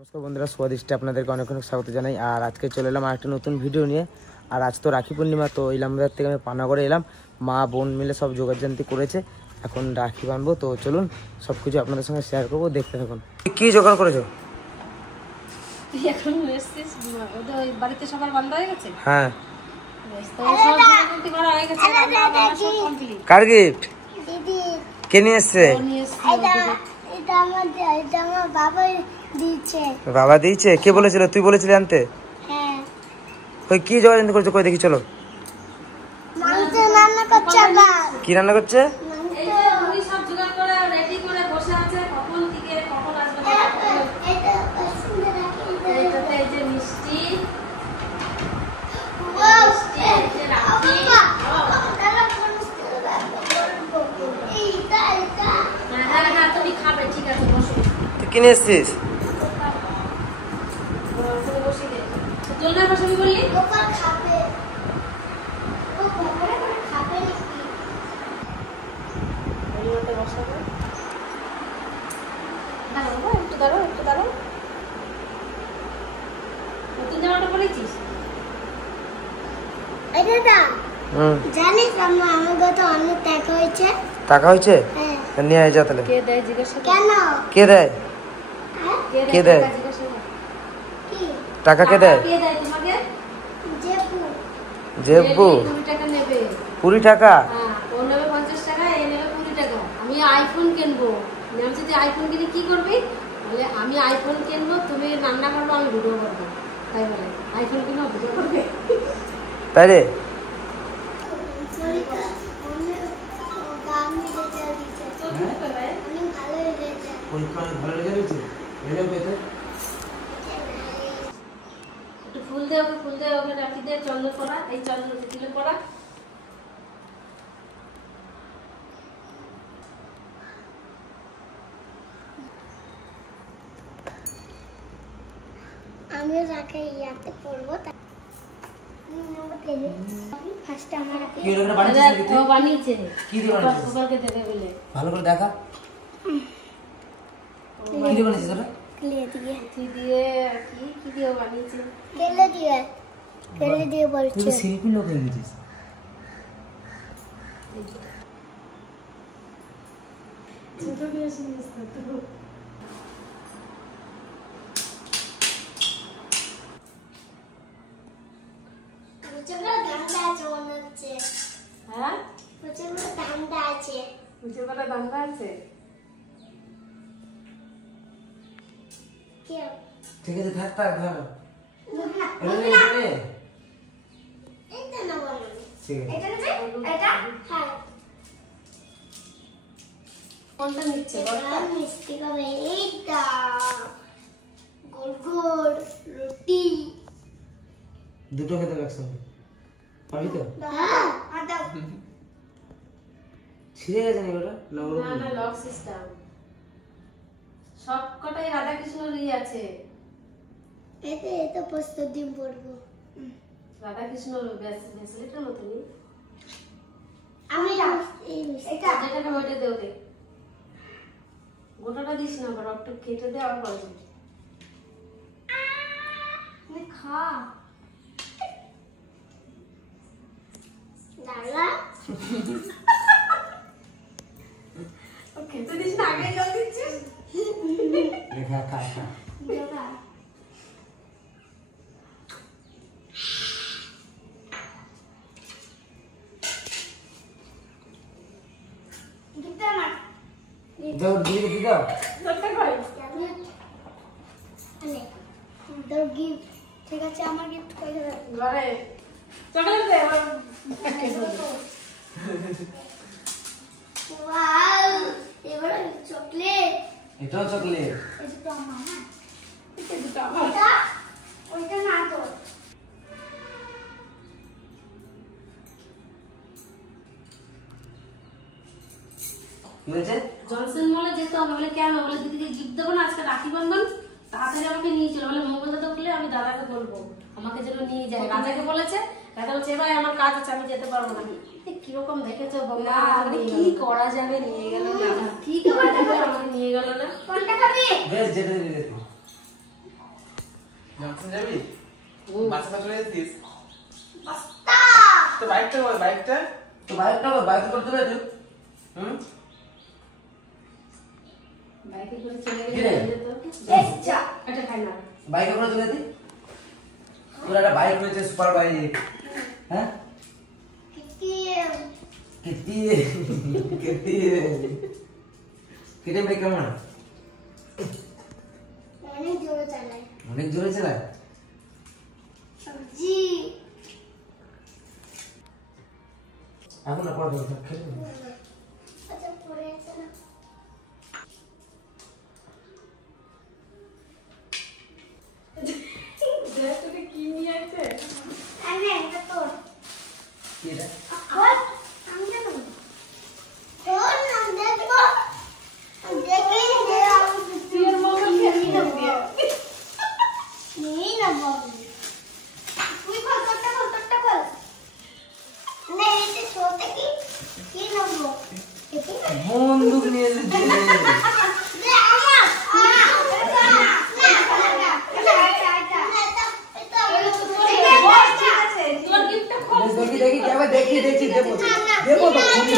নমস্কার বন্ধুরা, স্বাদিষ্টে আপনাদেরকে অনেক অনেক স্বাগত জানাই। আর আজকে চলে এলাম আর একটা নতুন ভিডিও নিয়ে। আর আজ তো রাখি পূর্ণিমা, তো ইলামবাজার থেকে আমি পানাগড়ে এলাম। মা বোন মিলে সব জোগাড়জান্তি করেছে, এখন রাখি বাঁধবো। তো চলুন সব কিছু আপনাদের সঙ্গে শেয়ার করবো, দেখতে থাকুন। কি জোগাড় করেছো? বাড়িতে সবার বান্ধা হয়ে গেছে। হ্যাঁ, কার গিফট? কে নিয়ে এসছে? বাবা দিয়েছে। কে বলেছিল? তুই বলেছিলি আনতে? ওই কি জোগাড় করছো? কই দেখি, চলো। কি রান্না করছে? কিনে এসছিস? জানিস আমার তো অনেক টাকা হয়েছে। টাকা হয়েছে? নিয়ে আয় যা তাহলে। কে দেয় জিজ্ঞাসা? কেন কে দেয়? কে দেয় টাকা? কে দেয়? জেবু 20 টাকা নেবে। 20 টাকা? হ্যাঁ, ও নেবে 50 টাকা, এ নেবে 20 টাকা। আমি আইফোন কিনবো। আমি যদি আইফোন কিনে কি করবি? বলে আমি আইফোন কিনবো, তুমি রান্না করবো, আমি ভিডিও করবো। তাই বলে আইফোন কিনে ভিডিও করবে। তাই রে? একটু ফুল দে ওকে, ফুল দে ওকে, রাখি দে, চন্দন করা, এই চন্দন দিলে করা। আমি রাখে ইয়াতে পড়বো। ফার্স্ট আমার কি ওটা বানিয়েছিস নাকি তুই? ও বানিয়েছে। কি দিয়ে বানিয়েছিস? সবাইকে দেবে বলে। ভালো করে দেখা। কি দিয়ে বানিয়েছিস ওটা? ক্লে দিয়ে। কি দিয়ে কি দিয়ে বানিয়েছে? কেলে দিয়ে। কেলে দিয়ে বলছে। তুই শিল্পী লোক হয়ে গেছিস। ছোট দিয়ে শুনিস তো। হ্যাঁ, ঠান্ডা আছে। বুঝে বলে দাঙ্গা আছে। ঠিক আছে, থাক থাক ধর। কোনটা নিচ্ছে? মিষ্টি খাবে। এইটা গোল গোল রুটি। দুটো খেতে একসঙ্গে পারবি তো? ছিঁড়ে গেছে নাকি ওটা? না না, লক সিস্টেম। সব কটাই রাধা কৃষ্ণর আছে। এটা প্রস্তুত দিন পড়বো। রাধা কৃষ্ণর ব্যাসলিটার মতনই। আমি এটা যেটাকে ওইটা দে ওকে। গোটাটা দিস না, আবার একটু কেটে দে, আবার বল। খা দাদা। খেতে দিস না, আগে জল দিচ্ছিস। খা খা খা। দাদা দাও দিয়ে দি দাও। তোর গিফট ঠিক আছে। আমার গিফট কই দেবে? ঘরে চকলেট দে। ওয়াও, এবারে চকলেট। এটাও চকলেট? এটা তো আমার না। এটা দুটো আমার। এটা ওইটা না তো। কি হয়েছে? জনসন মলে যেতে হবে। বলে কেন? বলে দিদিকে গিফট দেবো না, আজকে রাখি বন্ধন, তাড়াতাড়ি আমাকে নিয়ে চলো। বলে মঙ্গলদাটা খুলে আমি দাদাকে বলবো আমাকে যেন নিয়ে যায়। রাজাকে বলেছে, রাজা বলছে এবার আমার কাজ আছে, আমি যেতে পারবো না। কিরকম দেখেছো বাবা, কি করা যাবে, নিয়ে গেল না। কি করা যাবে, আমাকে নিয়ে গেল না। কোনটা খাবি? বেশ যেটা দিবি দে। জংশন যাবি? হুম। বাসে চলে যেতিস? বস্তা তো বাইকটা বল, বাইকটা করতে পারে তুই? হুম? বাইকে করে চলে কি রে? গেলে তো বেচা এটা খাই না। বাইকে করে চলে যেতি? তোর একটা বাইক রয়েছে, সুপার বাইক। হ্যাঁ? কেটে বাইক কেমন? অনেক জোরে চালায় অনেক জোরে চালায়। সবজি এখন না পড়া দরকার, খেলে নে। আচ্ছা পড়ে আছে না তোকে কি নিয়ে আছে? আমি এটা তোর কি এটা? আর আমি জানো তোর নাম দেখবো দেখি যে তুই আর মোবাইল খেলবি না দিয়ে। নেই না বাবু তুই খোল তোরটা খোল না এটা ছোট কি নেবো বন্দুক নিয়ে এসেছে। রে আমার তোর গিফটটা খোল। দেখি কেমন দেখি দেবো দেবো তো খুনি।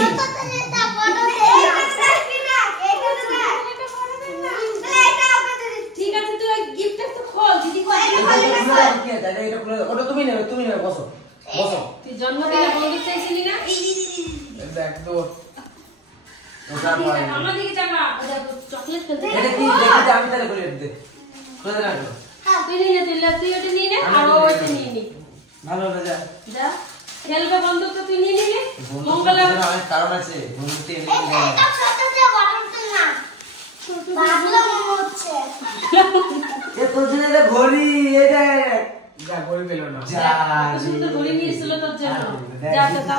ঠিক আছে তুই ওই গিফটটা তো খোল, দিদি খোল। ওটা তুমি নেবে বসো বসো। তুই জন্মদিনে বন্ধু চাইছিলি না? দেখ তো ওটা আমার দিকে চাকা। চকলেট খেলতে এটা কি দেখি আমি তাহলে করে দিতে করে দেন আগে। তুই নিয়ে নে, তুই ওটা নিয়ে নে আর ও ওইটা নিয়ে নি। ভালো হবে যা। যা খেলবে বন্ধু তো তুই নিয়ে নিবি। মঙ্গলা বন্ধুদের অনেক কারণ আছে, বন্ধুতে এনে দেয় না। এ তোর জন্য এটা ঘড়ি, এটা যা ঘড়ি পেলো না। যা কত সুন্দর ঘড়ি নিয়েছিল তোর জন্য। যা তো তাও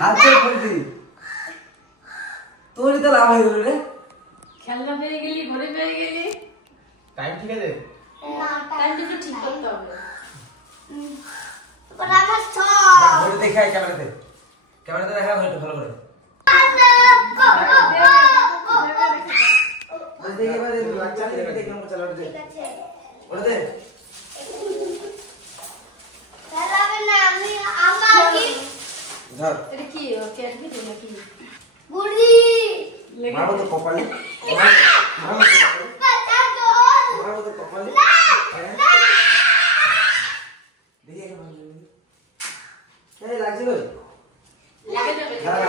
হাতে পড়ছি তোরই তো লাভ হয়ে গেল রে। খেলনা পেয়ে গেলি, ঘড়ি পেয়ে গেলি। টাইম ঠিক আছে? টাইমটা একটু ঠিক করতে হবে। ঘড়ি দেখে আয় ক্যামেরাতে দেখা ঘড়িটা ভালো করে। দেখি এবার বাচ্চা দেখে কেমন চালাতে দে। ওটা দে। ধর এটা কি ওকে আসবি তো নাকি? মারবো তো কপালে। মারবো তো কপালে। দেখি কেমন লাগে। এই লাগছিল? লাগে যাবে। দাঁড়া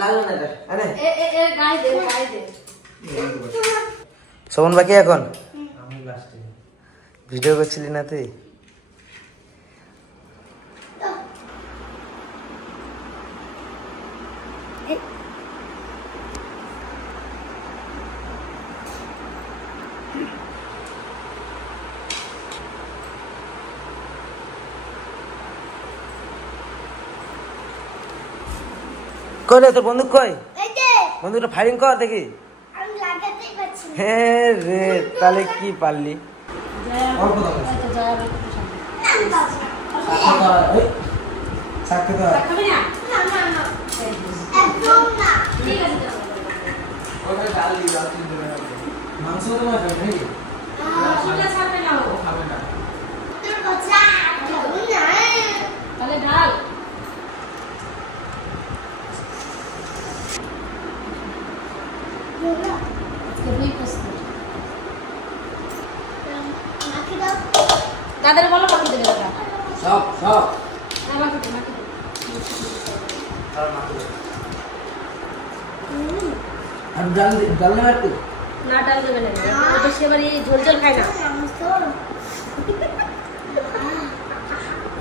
লাগলো না এটা। আরে এ গায়ে দে। শোন বাকি এখন আমি লাস্টে ভিডিও করছিলি না তুই? কই রে তোর বন্দুক কই? বন্দুকটা ফায়ারিং কর দেখি। হ্যাঁ রে তাহলে কি পারলি? অল্প দাও। সাক্ষী তো খাবি না? ঠিক আছে চল। ওটা ডাল দি দাও তিন দিন মাংস তো না খাবে নাকি? শুনে ছাড়বে না ও। খাবে না। তাহলে ঢাল। আজকে দুই প্রশ্ন। দাদারে বলো বাকি দেবে দাদা। সব না বাকি দে। আর মাখো। আর ডাল না একটু? না ডাল দেবে না। ও বেশি আবার এই ঝোল খায় না।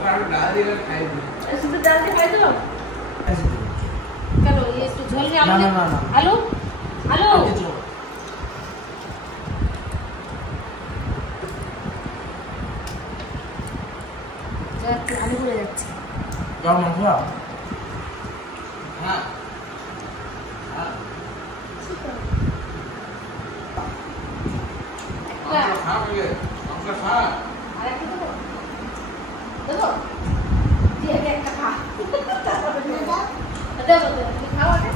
আর ডাল দিলে খাই না। শুধু ডাল দিয়ে খাই তো? কেন এই একটু ঝোল দিয়ে না। আলু আলু পড়ে যাচ্ছে। কেমন খাও? হ্যাঁ আর একটু দেবো? দেবো? দিয়ে দেবো দেবো, তুমি খাও আগে।